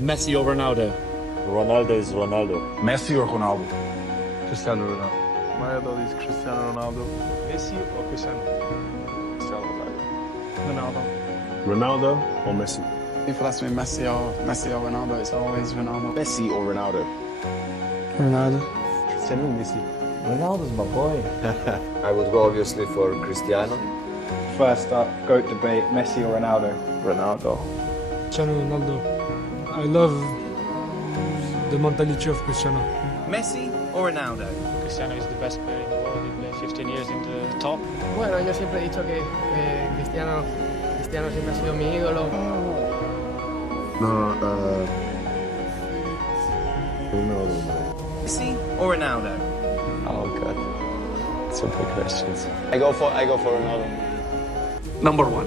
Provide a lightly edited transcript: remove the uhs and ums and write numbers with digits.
Messi or Ronaldo? Ronaldo is Ronaldo. Messi or Ronaldo? Cristiano Ronaldo. My idol is Cristiano Ronaldo. Messi or Cristiano? Cristiano Ronaldo. Ronaldo. Ronaldo or Messi? People ask me Messi or Ronaldo, it's always Ronaldo. Messi or Ronaldo? Ronaldo. Cristiano Messi. Ronaldo's my boy. I would go obviously for Cristiano. First up, GOAT debate, Messi or Ronaldo? Ronaldo. Cristiano Ronaldo. I love the mentality of Cristiano. Messi or Ronaldo? Cristiano is the best player in the world. He played 15 years in the top. Bueno, yo siempre he dicho que Cristiano siempre ha sido mi ídolo. No, Ronaldo. Messi or Ronaldo? Oh god, simple questions. I go for Ronaldo. Number one.